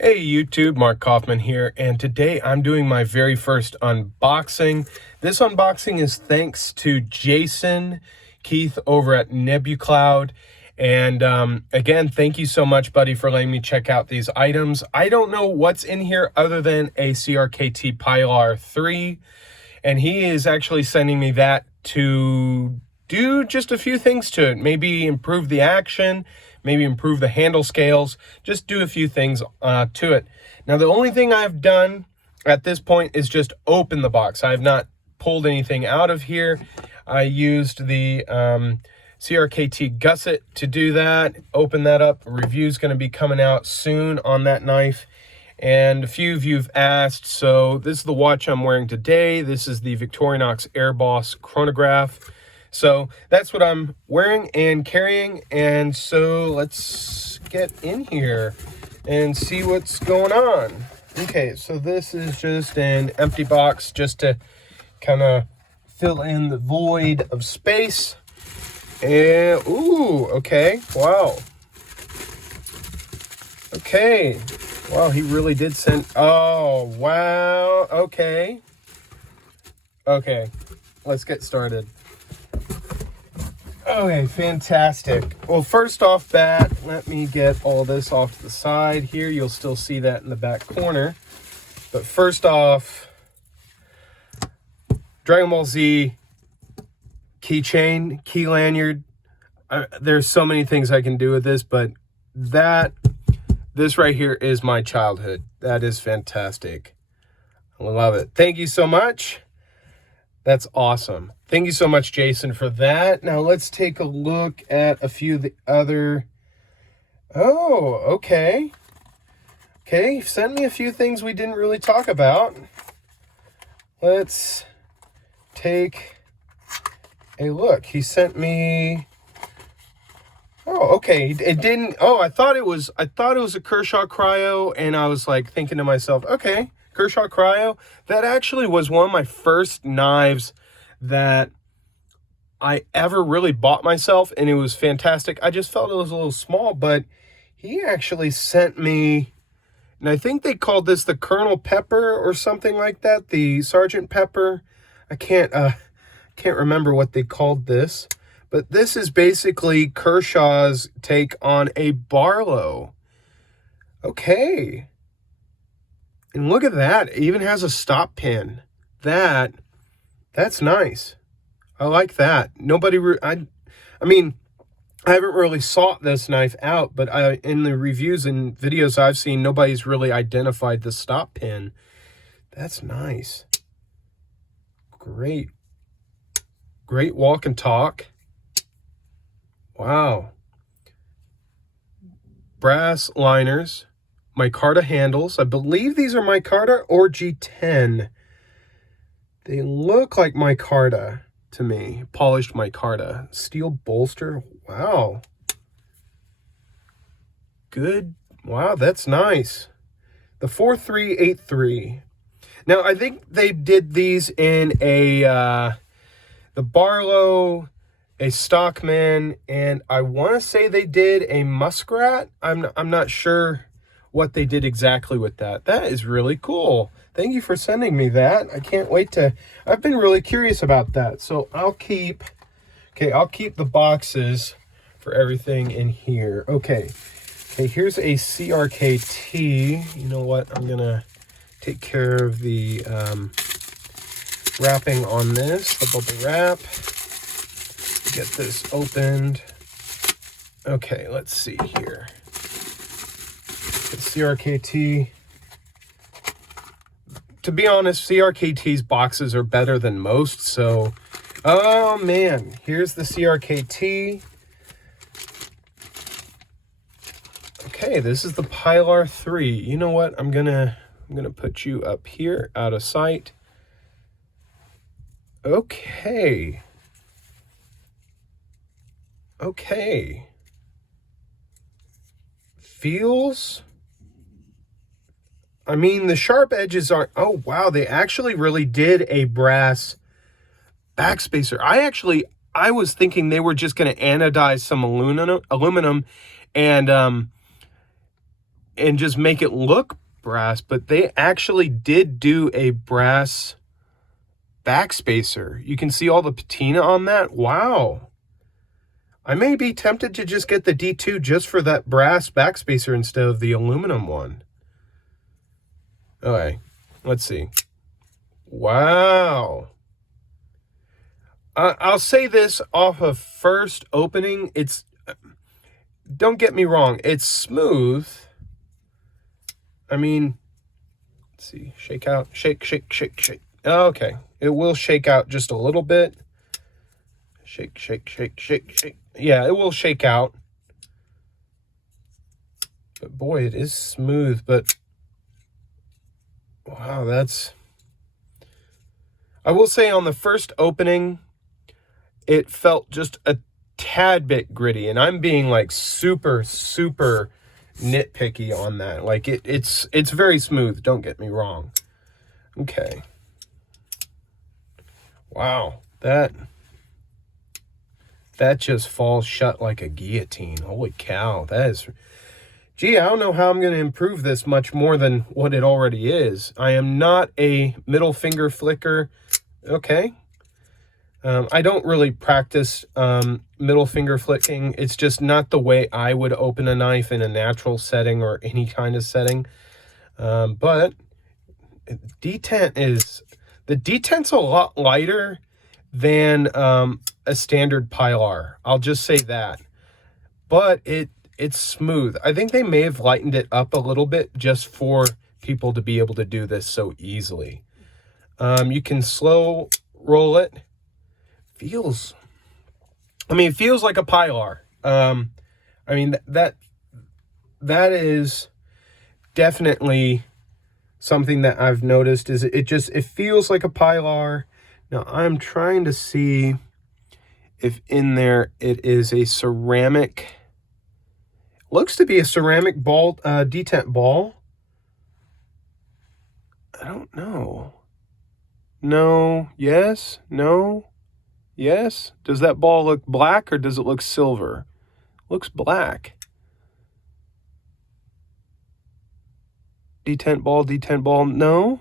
Hey YouTube, Mark Kaufman here, and today I'm doing my very first unboxing. This unboxing is thanks to Jason Keith over at NebuQloud. And again, thank you so much, buddy, for letting me check out these items. I don't know what's in here other than a CRKT Pilar 3, and he is actually sending me that to do just a few things to it. Maybe improve the action, maybe improve the handle scales, just do a few things to it. Now, the only thing I've done at this point is just open the box. I have not pulled anything out of here. I used the CRKT gusset to do that. Open that up. A review's going to be coming out soon on that knife. And a few of you have asked, so this is the watch I'm wearing today. This is the Victorinox Air Boss chronograph. So that's what I'm wearing and carrying. And so let's get in here and see what's going on. Okay, so this is just an empty box just to kind of fill in the void of space. And, ooh, okay, wow. Okay. Wow, he really did send... Oh, wow. Okay. Okay. Let's get started. Okay, fantastic. Well, first off bat, let me get all this off to the side here. You'll still see that in the back corner. But first off, Dragon Ball Z keychain, key lanyard. There's so many things I can do with this, but this right here is my childhood. That is fantastic. I love it. Thank you so much. That's awesome. Thank you so much, Jason, for that. Now let's take a look at a few of the other... Oh, okay. Okay, send me a few things we didn't really talk about. Let's take a look. He sent me... Oh, okay. It didn't... Oh, I thought it was a Kershaw Cryo, and I was like thinking to myself, okay, Kershaw Cryo. That actually was one of my first knives that I ever really bought myself, and it was fantastic. I just felt it was a little small, but he actually sent me, and I think they called this the Colonel Pepper or something like that, the Sergeant Pepper. I can't remember what they called this. But this is basically Kershaw's take on a Barlow. Okay. And look at that. It even has a stop pin. That's nice. I like that. I mean, I haven't really sought this knife out, but in the reviews and videos I've seen, nobody's really identified the stop pin. That's nice. Great. Great walk and talk. Wow. Brass liners, micarta handles. I believe these are micarta or G10. They look like micarta to me. Polished micarta. Steel bolster. Wow. Good. Wow, that's nice. The 4383. Now, I think they did these in the Barlow, a Stockman, and I want to say they did a Muskrat. I'm not sure what they did exactly with that. That is really cool. Thank you for sending me that. I can't wait to... I've been really curious about that. So I'll keep the boxes for everything in here. Okay, here's a CRKT. You know what? I'm going to take care of the wrapping on this, the bubble wrap. Get this opened. Okay, let's see here. The CRKT. To be honest, CRKT's boxes are better than most, so... Oh, man. Here's the CRKT. Okay, this is the Pilar 3. You know what? I'm gonna put you up here, out of sight. Okay. Okay. Feels... I mean, the sharp edges aren't... Oh, wow. They actually really did a brass backspacer. I was thinking they were just going to anodize some aluminum and and just make it look brass, but they actually did do a brass backspacer. You can see all the patina on that. Wow. I may be tempted to just get the D2 just for that brass backspacer instead of the aluminum one. Okay, let's see. Wow. I'll say this off of first opening. Don't get me wrong, it's smooth. I mean, let's see, shake out, shake, shake, shake, shake. Okay, it will shake out just a little bit. Shake, shake, shake, shake, shake. Yeah, it will shake out. But boy, it is smooth, but wow, I will say on the first opening, it felt just a tad bit gritty, and I'm being like super, super nitpicky on that. Like it's very smooth, don't get me wrong. Okay. Wow, that just falls shut like a guillotine. Holy cow, that is... Gee, I don't know how I'm going to improve this much more than what it already is. I am not a middle finger flicker. Okay. I don't really practice middle finger flicking. It's just not the way I would open a knife in a natural setting or any kind of setting. But the detent's a lot lighter than a standard Pilar. I'll just say that. But it's smooth. I think they may have lightened it up a little bit just for people to be able to do this so easily. You can slow roll it. Feels like a Pilar. I mean, that is definitely something that I've noticed, is it feels like a Pilar. Now I'm trying to see if in there it is a ceramic. Looks to be a ceramic ball, detent ball. I don't know. No, yes, no, yes. Does that ball look black or does it look silver? Looks black. Detent ball, no.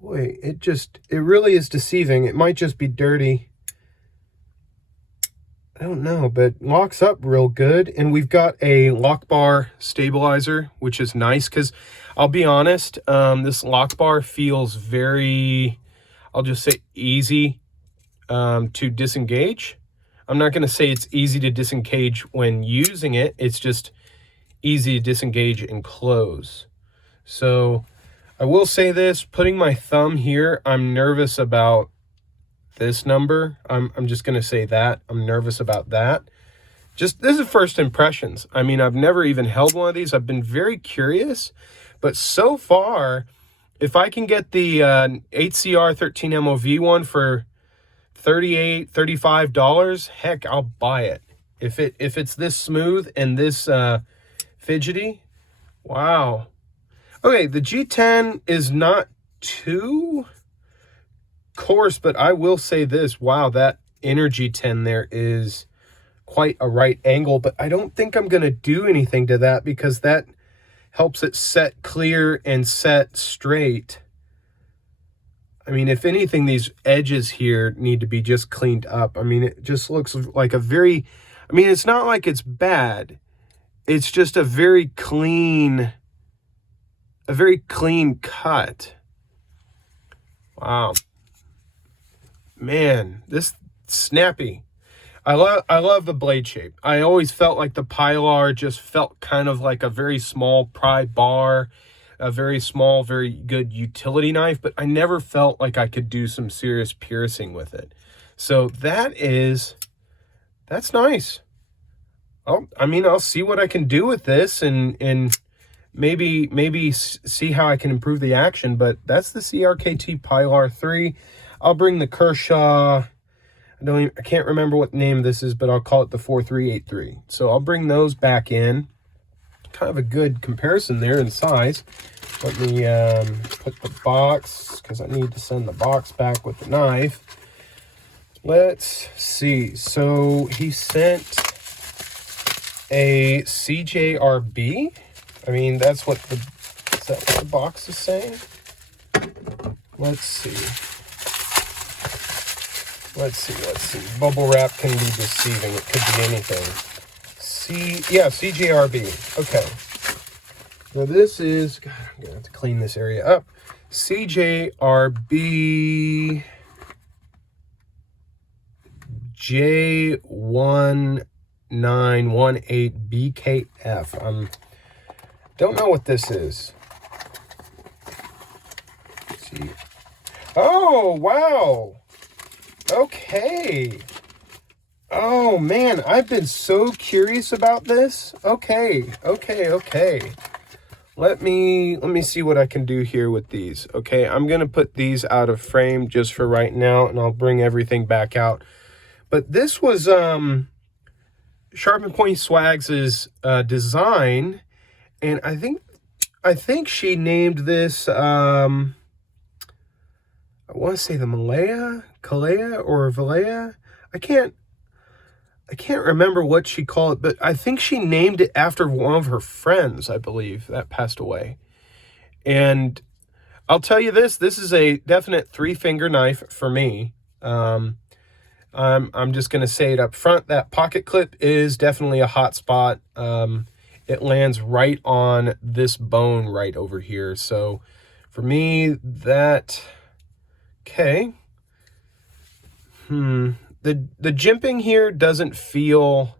Boy, it really is deceiving. It might just be dirty. I don't know, but locks up real good. And we've got a lock bar stabilizer, which is nice because I'll be honest, this lock bar feels very, I'll just say easy to disengage. I'm not going to say it's easy to disengage when using it. It's just easy to disengage and close. So I will say this, putting my thumb here, I'm nervous about this number. I'm just going to say that. I'm nervous about that. Just, this is first impressions. I mean, I've never even held one of these. I've been very curious, but so far, if I can get the 8CR 13MOV one for $38, $35, heck, I'll buy it. If it's this smooth and this fidgety, wow. Okay, the G10 is not too coarse, but I will say this, wow, that Energy 10 there is quite a right angle, but I don't think I'm going to do anything to that because that helps it set clear and set straight. I mean, if anything, these edges here need to be just cleaned up. I mean, it just looks like a very, I mean, it's not like it's bad. It's just a very clean cut. Wow. Man, this snappy. I love the blade shape. I always felt like the Pilar just felt kind of like a very small pry bar, a very small, very good utility knife, but I never felt like I could do some serious piercing with it. So that's nice. I'll see what I can do with this and maybe see how I can improve the action, but that's the CRKT Pilar 3. I'll bring the Kershaw, I can't remember what name this is, but I'll call it the 4383. So I'll bring those back in. Kind of a good comparison there in size. Let me put the box, because I need to send the box back with the knife. Let's see. So he sent a CJRB, I mean, that's what the, is that what the box is saying? Let's see. Let's see. Bubble wrap can be deceiving. It could be anything. CJRB. Okay. Now this is, God, I'm gonna have to clean this area up. CJRB J1918BKF. Don't know what this is. Let's see. Oh, wow. Okay. Oh, man, I've been so curious about this. Okay. Let me see what I can do here with these. Okay, I'm going to put these out of frame just for right now, and I'll bring everything back out. But this was Sharp and Pointy Swags' design, and I think she named this, I want to say the Kalea or Valea. I can't remember what she called it, but I think she named it after one of her friends, I believe, that passed away. And I'll tell you this is a definite 3-finger knife for me. I'm just going to say it up front. That pocket clip is definitely a hot spot. It lands right on this bone right over here. So for me, that, okay. The jimping here doesn't feel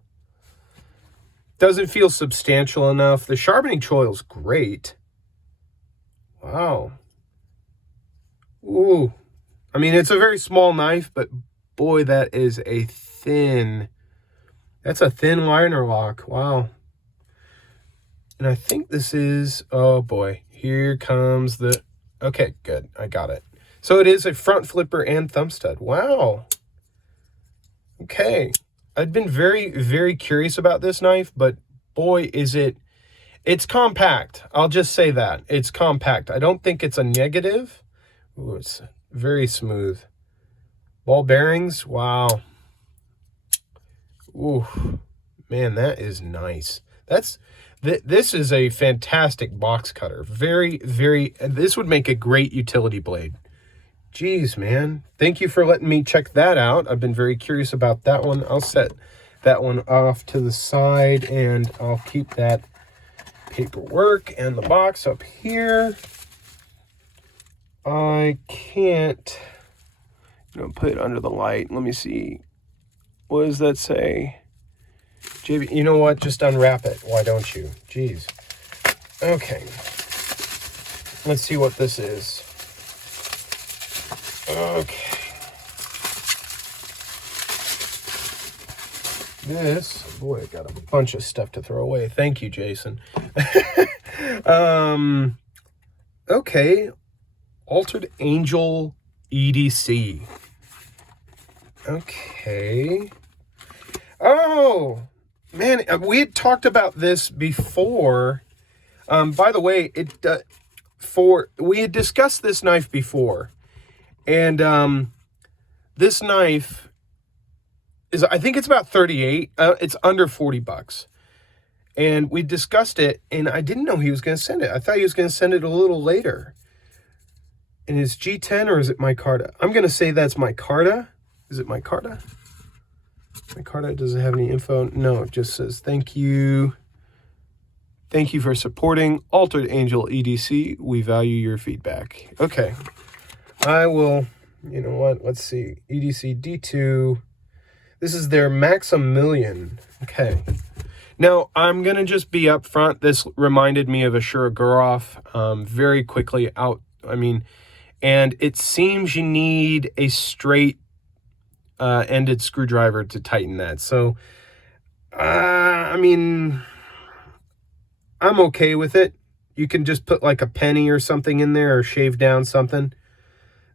substantial enough. The sharpening choil is great. Wow. Ooh. I mean, it's a very small knife, but boy, that's a thin liner lock. Wow. And I think this is, oh boy, here comes the, okay, good. I got it. So it is a front flipper and thumb stud. Wow. Okay. I've been very, very curious about this knife, but boy, it's compact. I'll just say that. It's compact. I don't think it's a negative. Ooh, it's very smooth. Ball bearings, wow. Ooh, man, that is nice. This is a fantastic box cutter. Very, very, this would make a great utility blade. Jeez, man. Thank you for letting me check that out. I've been very curious about that one. I'll set that one off to the side, and I'll keep that paperwork and the box up here. I can't, put it under the light. Let me see. What does that say? JB, you know what? Just unwrap it. Why don't you? Jeez. Okay. Let's see what this is. Okay. This, boy, I got a bunch of stuff to throw away. Thank you, Jason. Okay. Altered Angel EDC. Okay. Oh, man, we had talked about this before. By the way, we had discussed this knife before. And this knife is, I think it's about 38. It's under 40 bucks. And we discussed it, and I didn't know he was going to send it. I thought he was going to send it a little later. And is G10 or is it micarta? I'm going to say that's micarta. Is it micarta? Micarta, does it have any info? No, it just says, thank you. Thank you for supporting Altered Angel EDC. We value your feedback. Okay. I will, you know what? Let's see. EDC D2. This is their Maximilian. Okay. Now, I'm going to just be up front. This reminded me of a Shuragorov very quickly out. And it seems you need a straight ended screwdriver to tighten that. So, I'm okay with it. You can just put like a penny or something in there or shave down something.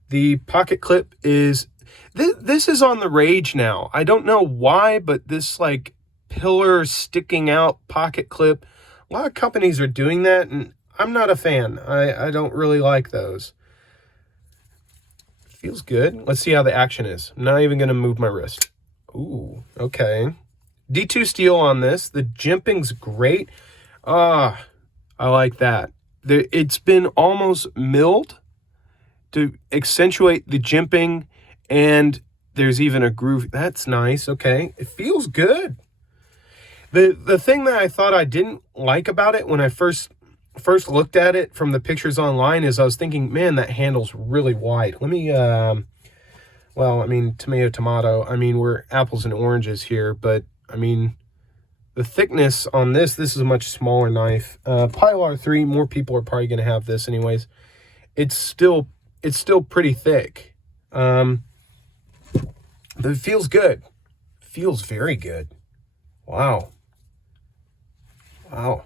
The pocket clip is, this is on the rage now. I don't know why, but this like pillar sticking out pocket clip, a lot of companies are doing that, and I'm not a fan. I don't really like those. Feels good. Let's see how the action is. I'm not even going to move my wrist. Ooh, okay. D2 steel on this. The jimping's great. I like that. It's been almost milled to accentuate the jimping, and there's even a groove. That's nice. Okay, it feels good. The thing that I thought I didn't like about it when I first looked at it from the pictures online is I was thinking, man, that handle's really wide. Let me well, I mean, tomato. I mean, we're apples and oranges here, but I mean, the thickness on this is a much smaller knife. Pilar 3, more people are probably going to have this anyways. It's still pretty thick. But it feels good. Feels very good. Wow. Wow.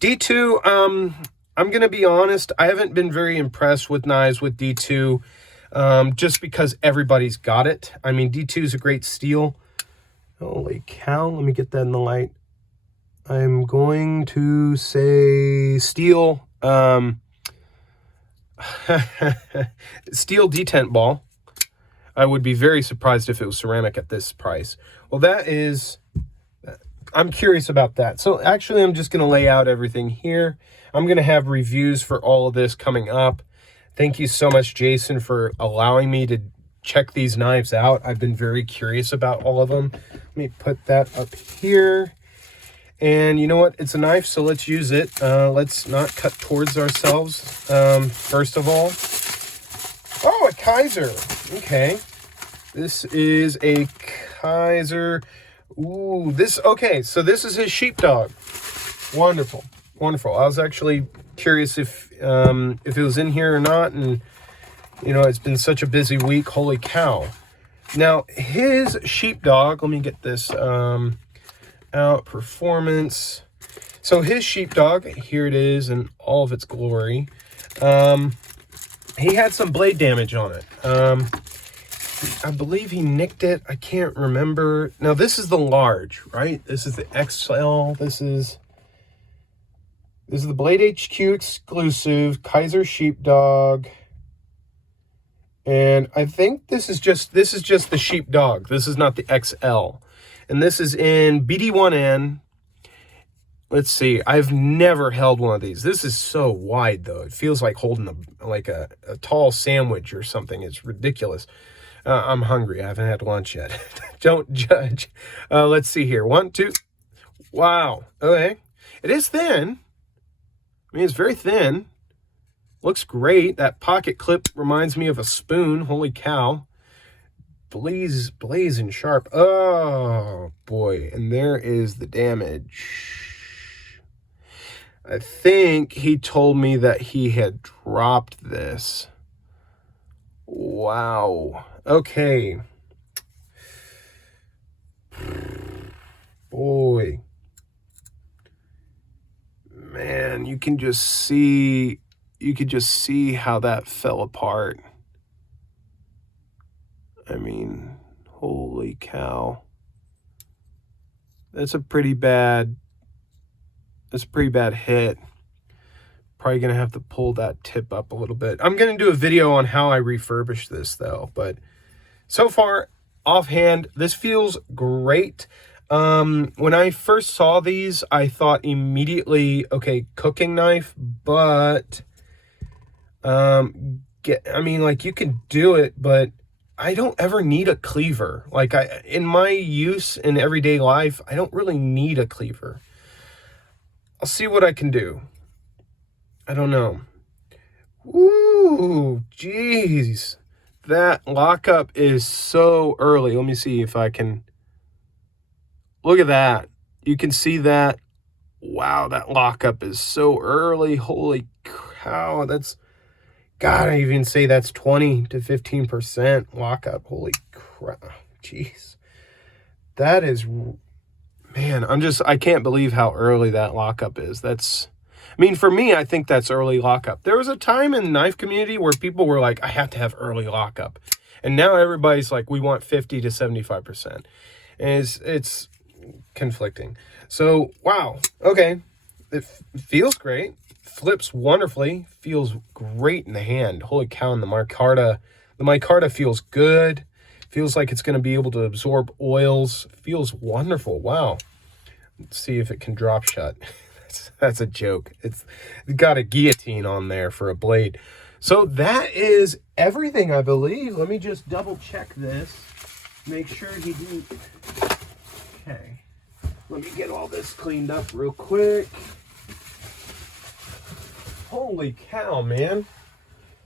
D2, I'm going to be honest, I haven't been very impressed with knives with D2, just because everybody's got it. I mean, D2 is a great steel. Holy cow, let me get that in the light. I'm going to say steel, steel detent ball. I would be very surprised if it was ceramic at this price. Well, I'm curious about that. So actually, I'm just going to lay out everything here. I'm going to have reviews for all of this coming up. Thank you so much, Jason, for allowing me to check these knives out. I've been very curious about all of them. Let me put that up here. And you know what? It's a knife, so let's use it. Let's not cut towards ourselves, first of all. Oh, a Kaiser. Okay. This is a Kaiser. Ooh, okay, so this is his Sheepdog. Wonderful. Wonderful. I was actually curious if it was in here or not, and, you know, it's been such a busy week. Holy cow. Now, his Sheepdog, let me get this out, performance. So his Sheepdog, here it is in all of its glory. He had some blade damage on it. I believe he nicked it. I can't remember. Now, this is the large, right? This is the XL. This is the Blade HQ exclusive Kaiser Sheepdog. And I think this is just the Sheepdog. This is not the XL. And this is in BD1N. Let's see. I've never held one of these. This is so wide, though. It feels like holding a tall sandwich or something. It's ridiculous. I'm hungry. I haven't had lunch yet. Don't judge. Let's see here. 1, 2. Wow. Okay. It is thin. I mean, it's very thin. Looks great. That pocket clip reminds me of a spoon. Holy cow. Blazing sharp. Oh, boy. And there is the damage. I think he told me that he had dropped this. Wow. Okay. Boy. Man, you could just see how that fell apart. I mean, holy cow. That's a pretty bad hit. Probably going to have to pull that tip up a little bit. I'm going to do a video on how I refurbish this, though. But so far, offhand, this feels great. When I first saw these, I thought immediately, okay, cooking knife. But, I mean, like, you can do it, but I don't ever need a cleaver. Like, in my use in everyday life, I don't really need a cleaver. I'll see what I can do. I don't know. Ooh, jeez. That lockup is so early. Let me see if I can. Look at that. You can see that. Wow, that lockup is so early. Holy cow. That's, God, I even say that's 20 to 15% lockup. Holy crap. Jeez. That is, man, I can't believe how early that lockup is. I mean, for me, I think that's early lockup. There was a time in the knife community where people were like, I have to have early lockup. And now everybody's like, we want 50 to 75%. And it's conflicting. So, wow. Okay. It feels great. Flips wonderfully. Feels great in the hand. Holy cow. And the micarta feels good. Feels like it's going to be able to absorb oils. Feels wonderful. Wow. Let's see if it can drop shut. That's a joke. It's got a guillotine on there for a blade. So that is everything, I believe. Let me just double check this. Make sure he didn't. Okay. Let me get all this cleaned up real quick. Holy cow, man.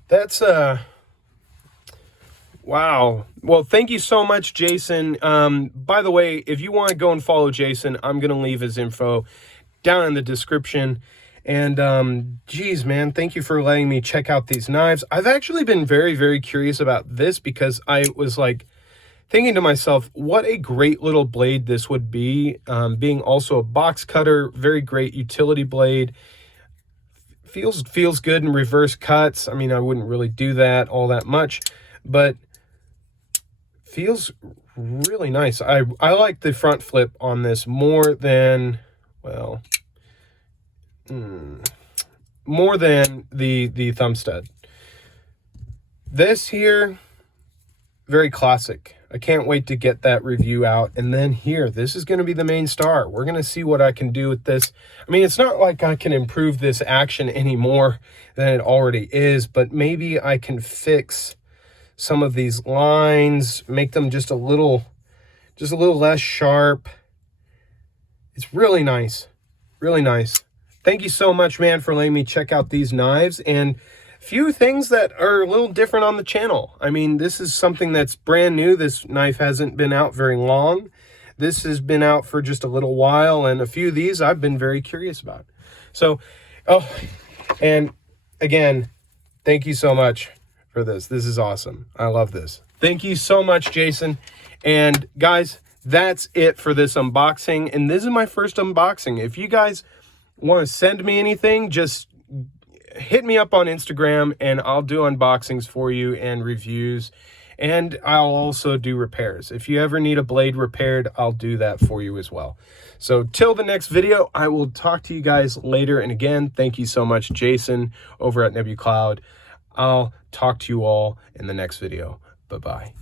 That's wow. Well, thank you so much, Jason. By the way, if you want to go and follow Jason, I'm going to leave his info down in the description. And geez, man, thank you for letting me check out these knives. I've actually been very, very curious about this because I was like thinking to myself, what a great little blade this would be. Being also a box cutter, very great utility blade. Feels good in reverse cuts. I mean, I wouldn't really do that all that much, but feels really nice. I like the front flip on this more than, well, more than the thumb stud. This here, very classic. I can't wait to get that review out. And then here, this is going to be the main star. We're going to see what I can do with this. I mean, it's not like I can improve this action any more than it already is, but maybe I can fix some of these lines, make them just a little less sharp. It's really nice. Really nice. Thank you so much, man, for letting me check out these knives and few things that are a little different on the channel. I mean, this is something that's brand new. This knife hasn't been out very long. This has been out for just a little while, and a few of these I've been very curious about. So, oh, and again, thank you so much for this. This is awesome. I love this. Thank you so much, Jason. And guys, that's it for this unboxing. And this is my first unboxing. If you guys want to send me anything, just hit me up on Instagram and I'll do unboxings for you and reviews, and I'll also do repairs. If you ever need a blade repaired, I'll do that for you as well. So till the next video, I will talk to you guys later. And again, thank you so much, Jason over at NebuQloud. I'll talk to you all in the next video. Bye-bye.